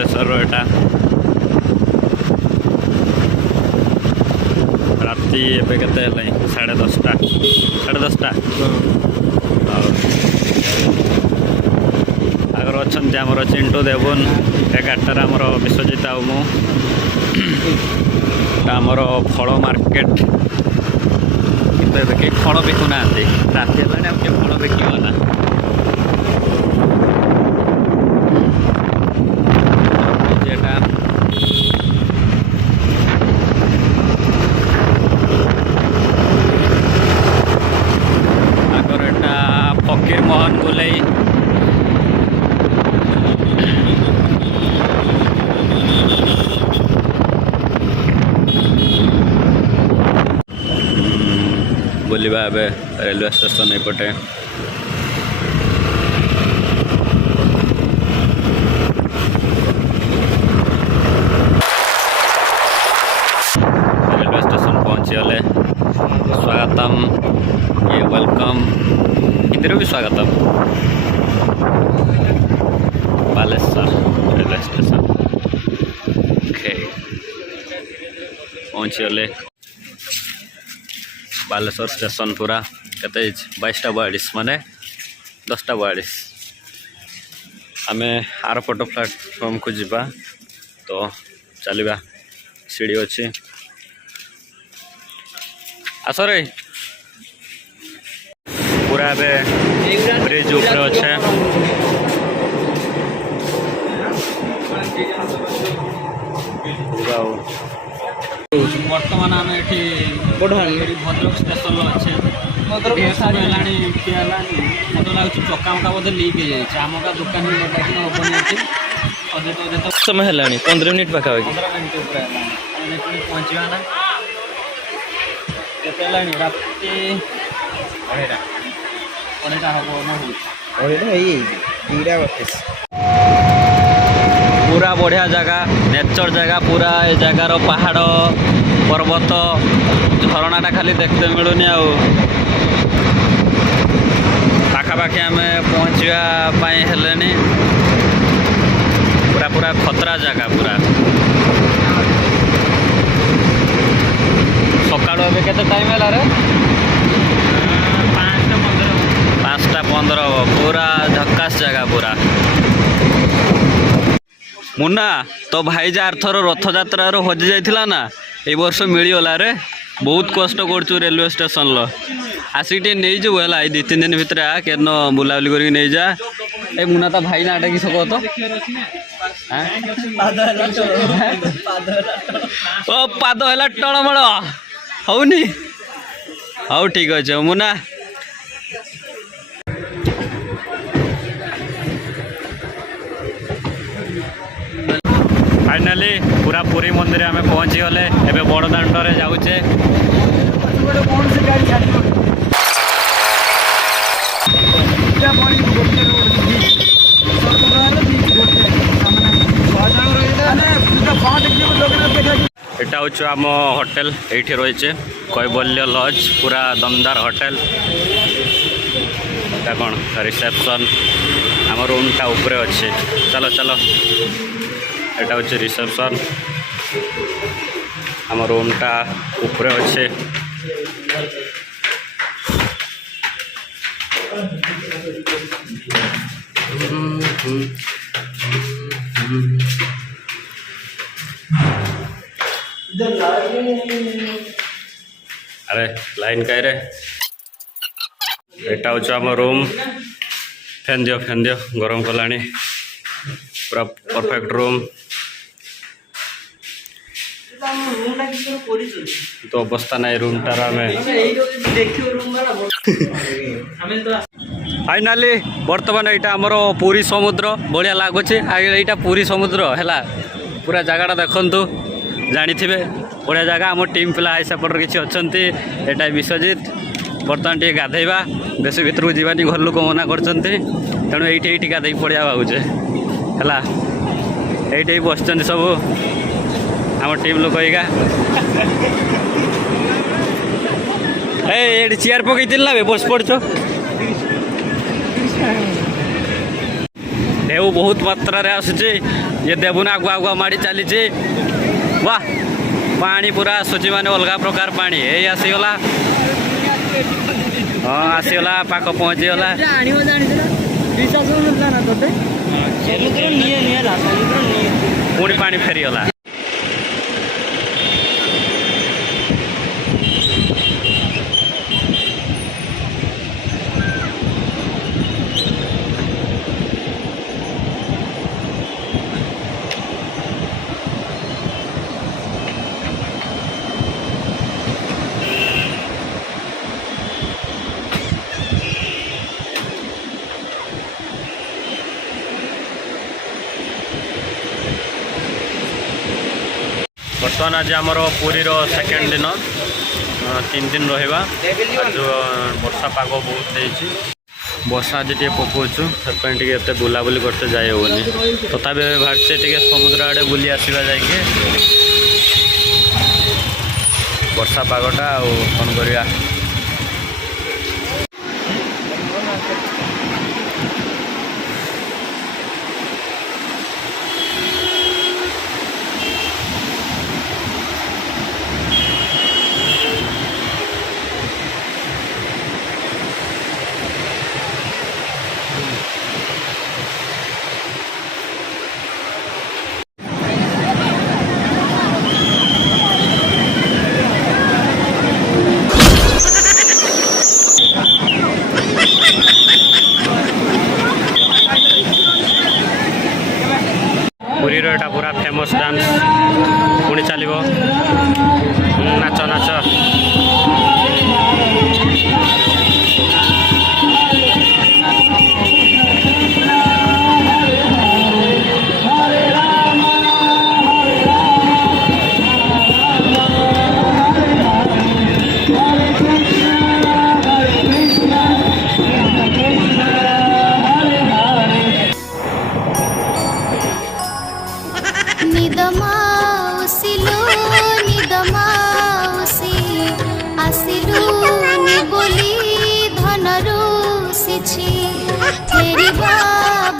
बालेश्वर एटा राति एबे केते हलै 10:30 आगर अच्छा आमर चिंटू देवन 11टार आमर विश्वजित आमर फल मार्केट कि फल बिकुना राति है फल बिकना फकीर मोहन गुलई बुलवा रेलवे स्टेशन एपटे रेलवे स्टेशन पहुँची गले स्वागतम ये वेलकम हिंदी भी स्वागतम बालेश्वर रेलवे स्टेशन ओके पहुँची गले बालेश्वर स्टेशन पूरा केते 22:42 माने 10:42 आम आरपट प्लाटफर्म को जीवा तो चलवा सीढ़ी अच्छी आस रे पूरा ब्रिज ऊपर अच्छे बर्तमान आम ये भद्रक स्टेशन अच्छे मत लगे चक्का मका बोधे लीक हो जाए आम का दुकान हमें समय है 15 मिनट पाखापाखि 15 मिनट पहुँचा ना राति 2:30 पूरा बढ़िया जगह नेचर जगह पूरा ए जगार पहाड़ पर्वत झरणाटा खाली देखते मिलूनी पाखापाखि आम पहुँचापी हेले पूरा पूरा खतरा जगह पूरा सकाल के टाइम है रे 5:15 पूरा झक्कास जगह पूरा मुन्ना तो भाई जार थर रथ यात्रा हजि जाइथिला ना ए वर्ष मिलगला रे बहुत कष्ट करचु रेलवे स्टेशन लो आसिक नहीं जो है 2-3 दिन भितर आ के बुलाबुली करके नहीं जा ए मुन्ना ता भाई ना डाकी सको तो ओ पाद है टणमण हौनी हौ ठीक अच्छे मुन्ना फाइनाली पूरा पुरी मंदिर आम पहुँची गले एबे बड़ दांडे जाऊे एटा हूँ आम होटेल ये रही कैबल्य लज पूरा दमदार होटेल कौन रिसेप्शन आम रूमटा ऊपर अच्छे चलो चलो एटा हूँ रिसेप्शन आम रूमटा ऊपर अच्छे अरे लाइन कह रे एटा हूँ आम रूम फैन दियो गरम कलानी पूरा परफेक्ट रूम तो अवस्था ना रूमटार आम फाइनाली बर्तमान यहाँ आमर पुरी समुद्र बढ़िया लगुच यहाँ पुरी समुद्र है पूरा जगह देखु जानी थे बढ़िया जगह आम टीम पिला आई सेपटर किसी अच्छा एटा विश्वजित बर्तमान टे गाधेवा बेस भितर को जीवानी घर लोक मना कर तेणु ये गाधे पड़ा भावुचे है ये बस सब आम टीम लोक एगा ये चेयर पकई ना बस पड़च ढेउ बहुत मात्रा आसूँ ये देवना आगुआ आगुआ माड़ी चली वाह पानी पूरा आसूची माने अलग प्रकार पानी यही आसीगला हाँ आसीगला पाख पहुँचीगला पुणी पानी फेरीगला बर्तमान आज आमर पुरी सेकेंड दिन 3 दिन रहा आज वर्षा पाग बहुत देती वर्षा आज टे पकाचु से बुलाबुली करते जाए होनी तथापि भाषे टे समुद्र आड़े बुली आसवा जा वर्षा पागटा कौन करवा पुरीर एटा पूरा फेमस डांस पुणी चलो नाच नाच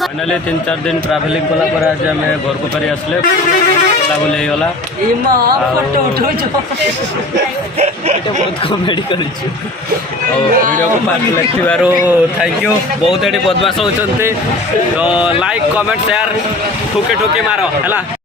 फाइनाली 3-4 दिन ट्रावेलिंग कला पर आज आम घर को फेरी आसले बुलाबुली होगा बहुत कमेडी कर वीडियो को फास्ट देखिबार थैंक यू बहुत ये बदमाश होती तो लाइक कमेंट शेयर ठुके ठुके मार है।